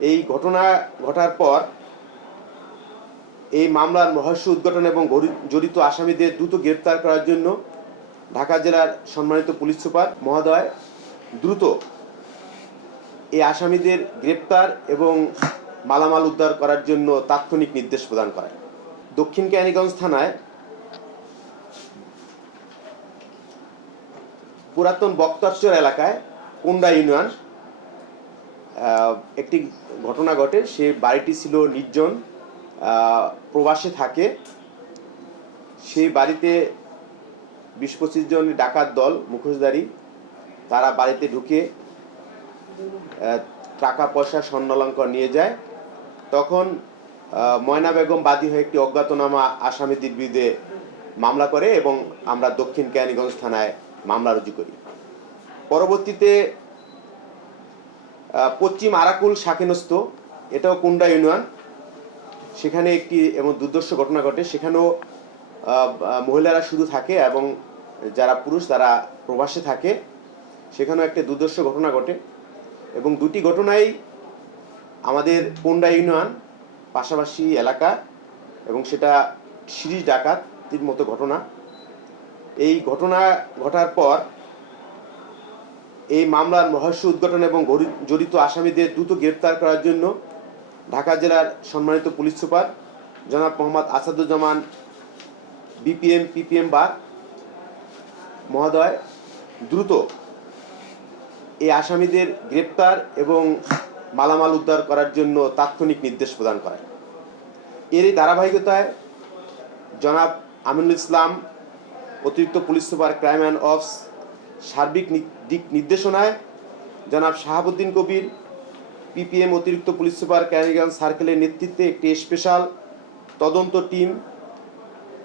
এই ঘটনা ঘটার পর এই মামলার রহস্য উদ্ঘাটন এবং জড়িত আসামিদের দ্রুত গ্রেপ্তার করার জন্য ঢাকা জেলার সম্মানিত পুলিশ সুপার মহোদয় দ্রুত এই আসামিদের গ্রেপ্তার এবং মালামাল উদ্ধার করার জন্য তাৎক্ষণিক নির্দেশ প্রদান করেন। দক্ষিণ ক্যানিগঞ্জ থানায় পুরাতন বক্তারচর এলাকায় কোন্ডা ইউনিয়ন একটি ঘটনা ঘটে, সে বাড়িটি ছিল নির্জন প্রবাসে থাকে। সেই বাড়িতে বিশ পঁচিশ জন ডাকাত দল, মুখোশধারী, তারা বাড়িতে ঢুকে টাকা পয়সা, স্বর্ণালঙ্কার নিয়ে যায়। তখন ময়না বেগম বাদী হয়ে একটি অজ্ঞাতনামা আসামিদের বিরুদ্ধে মামলা করে এবং আমরা দক্ষিণ ক্যানিগঞ্জ থানায় মামলা রুজু করি। পরবর্তীতে পশ্চিম আরাকুল শাকেনস্ত এটাও কুন্ডা ইউনিয়ন। সেখানে একটি এবং দুর্দর্শ ঘটনা ঘটে। সেখানেও মহিলারা শুধু থাকে এবং যারা পুরুষ তারা প্রবাসে থাকে। সেখানেও একটি দুর্দর্শ ঘটনা ঘটে এবং দুটি ঘটনাই আমাদের কোন্ডা ইউনিয়ন পাশাপাশি এলাকা এবং সেটা সিরিজ ডাকাতির মতো ঘটনা। এই ঘটনা ঘটার পর এই মামলার রহস্য উদ্ঘাটন এবং জড়িত আসামিদের দ্রুত গ্রেপ্তার করার জন্য ঢাকা জেলার সম্মানিত পুলিশ সুপার জনাব মোহাম্মদ আসাদুজ্জামান বিপিএম, পিপিএম বা মহোদয় দ্রুত এই আসামিদের গ্রেপ্তার এবং মালামাল উদ্ধার করার জন্য তাৎক্ষণিক নির্দেশ প্রদান করেন। এরই ধারাবাহিকতায় জনাব আমিনুল ইসলাম অতিরিক্ত police super crime and ops সার্বিক দিক নির্দেশনায় জনাব শাহাবুদ্দিন কবির, পিপিএম অতিরিক্ত পুলিশ সুপার ক্যারিগঞ্জ সার্কেলের নেতৃত্বে একটি স্পেশাল তদন্ত টিম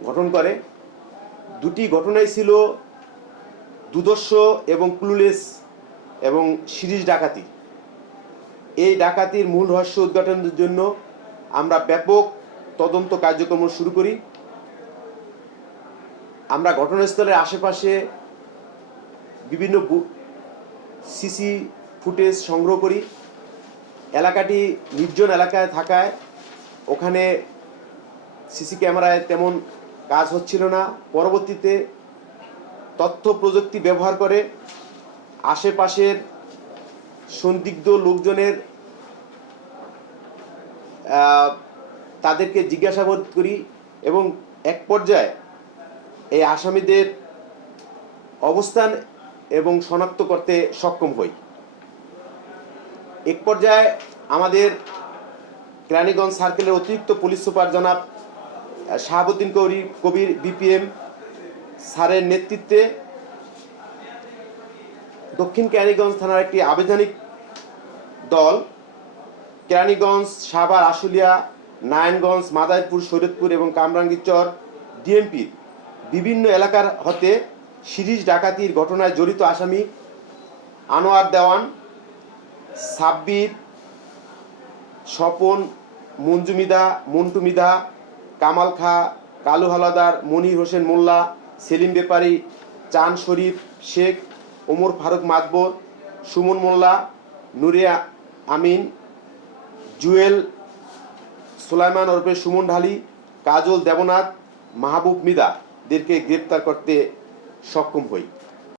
গঠন করে। দুটি ঘটনাই ছিল দুদর্শ এবং ক্লুলেস এবং সিরিজ ডাকাতি। এই ডাকাতির মূল রহস্য উদ্ঘাটনের জন্য আমরা ব্যাপক তদন্ত কার্যক্রম শুরু করি। আমরা ঘটনাস্থলের আশেপাশে বিভিন্ন সিসি ফুটেজ সংগ্রহ করি। এলাকাটি নির্জন এলাকায় থাকায় ওখানে সিসি ক্যামেরায় তেমন কাজ হচ্ছিল না। পরবর্তীতে তথ্য প্রযুক্তি ব্যবহার করে আশেপাশের সন্দিগ্ধ লোকজনের তাদেরকে জিজ্ঞাসাবাদ করি এবং এক পর্যায়ে এই আসামিদের অবস্থান এবং শনাক্ত করতে সক্ষম হই। এক পর্যায়ে আমাদের কেরানীগঞ্জ সার্কেলের অতিরিক্ত পুলিশ সুপার জনাব শাহাবুদ্দিন কবির কবির বিপিএম স্যারের নেতৃত্বে দক্ষিণ কেরানীগঞ্জ থানার একটি আবেদনিক দল, কেরানীগঞ্জ, সাভার, আশুলিয়া, নারায়ণগঞ্জ, মাদারীপুর শরীয়তপুর এবং কামরাঙ্গীরচর, ডিএমপির বিভিন্ন এলাকার হতে সিরিজ ডাকাতির ঘটনায় জড়িত আসামি আনোয়ার দেওয়ান, সাব্বির, স্বপন মঞ্জুমিদা মন্টুমিদা কামাল খা, কালু হালাদার, মনির হোসেন মোল্লা, সেলিম ব্যাপারী চান শরীফ, শেখ, ওমর ফারুক মাতবর সুমন মোল্লা, নুরিয়া আমিন, জুয়েল, সুলাইমান ওরফে সুমন ঢালি, কাজল দেবনাথ, মাহবুব মিদাদেরকে গ্রেপ্তার করতে সক্ষম হই